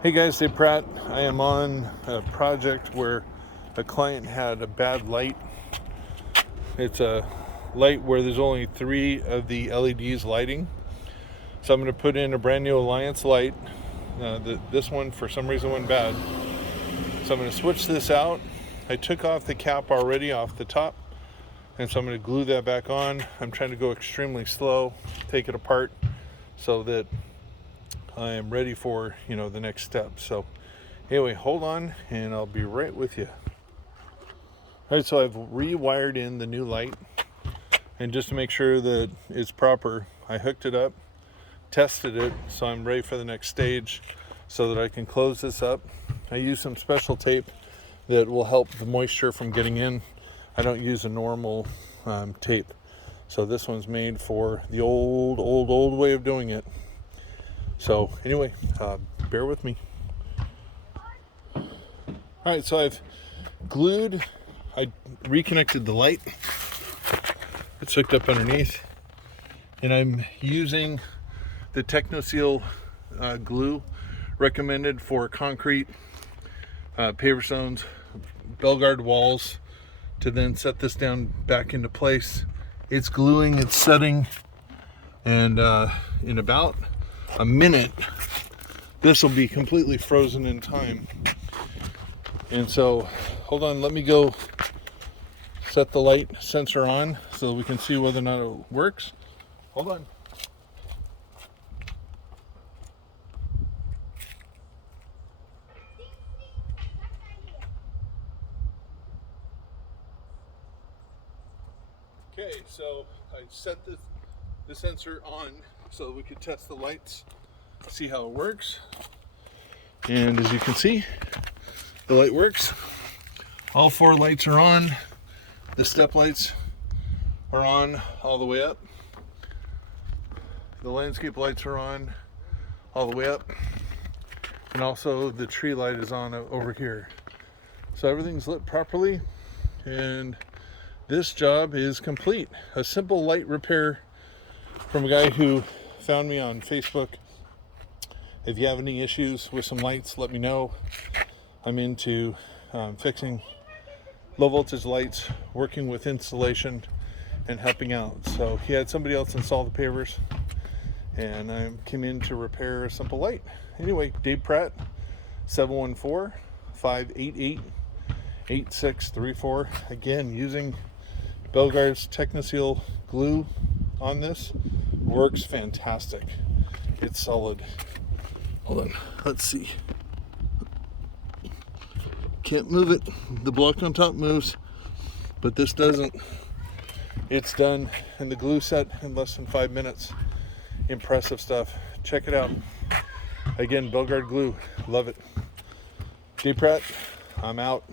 Hey guys, Dave Pratt. I am on a project where a client had a bad light. It's a light where there's only 3 of the LEDs lighting. So I'm going to put in a brand new Alliance light. This one for some reason went bad. So I'm going to switch this out. I took off the cap already off the top, and so I'm going to glue that back on. I'm trying to go extremely slow, take it apart so that I am ready for, the next step. So anyway, hold on and I'll be right with you. All right, so I've rewired in the new light, and just to make sure that it's proper, I hooked it up, tested it, so I'm ready for the next stage so that I can close this up. I use some special tape that will help the moisture from getting in. I don't use a normal tape. So this one's made for the old way of doing it. So anyway, bear with me. All right, so I reconnected the light. It's hooked up underneath, and I'm using the Techniseal glue recommended for concrete, paver stones, Belgard walls, to then set this down back into place. It's gluing, it's setting, and in about a minute, this will be completely frozen in time. And so, hold on, let me go set the light sensor on so we can see whether or not it works. Hold on. Okay, so I set the sensor on so we could test the lights, see how it works. And as you can see, the light works. All 4 lights are on. The step lights are on all the way up. The landscape lights are on all the way up. And also the tree light is on over here. So everything's lit properly, and this job is complete. A simple light repair from a guy who found me on Facebook. If you have any issues with some lights, let me know. I'm into fixing low voltage lights, working with installation, and helping out. So he had somebody else install the pavers, and I came in to repair a simple light. Anyway, Dave Pratt, 714-588-8634. Again, using Belgard's Techniseal glue on this works fantastic. It's solid. Hold on, let's see. Can't move it. The block on top moves, but this doesn't. It's done, and the glue set in less than 5 minutes. Impressive stuff. Check it out. Again, Belgard glue. Love it. Dave Pratt, I'm out.